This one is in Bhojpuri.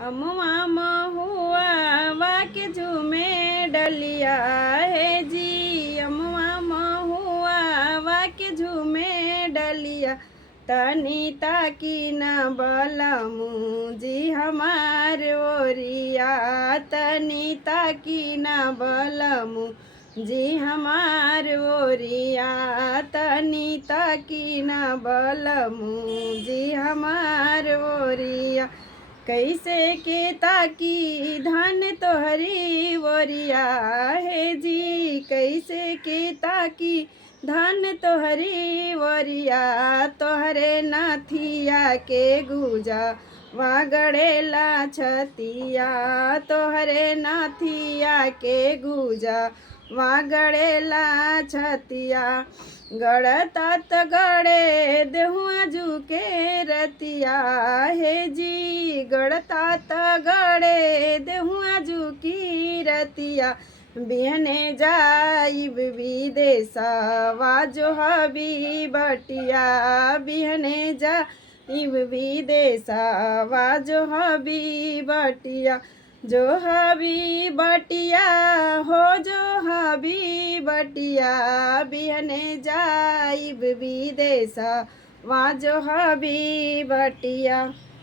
अमुआ महुआ वाके झूमे डलिया है जी। अमुआ महुआ वाके झूमे डलिया तनी ताकी न बलमू जी हमार ओरिया। तनी ताकी न बलमू जी हमार ओरिया। तनी ताकी न बलमू जी हमार ओरिया। कैसे के ताकी धन तोहरी ओरिया है जी। कैसे के ताकी धन तोहरी ओरिया। तोहरे नाथिया के गुजा वागड़ेला छतिया। तोहरे नाथिया के गुजा वागड़ेला छतिया। गड़ता त गड़े देहुआ झुके रतिया है जी। गड़ता त गड़े देहुआ झुकी रतिया। बिहने जाइब विदेशवा जो हबी बटिया। बिहने जाइब विदेशवा जो हबी बटिया। जो हबी बटिया हो जो हबी बटिया। बिहने जाइब विदेशवा जो हबी बटिया।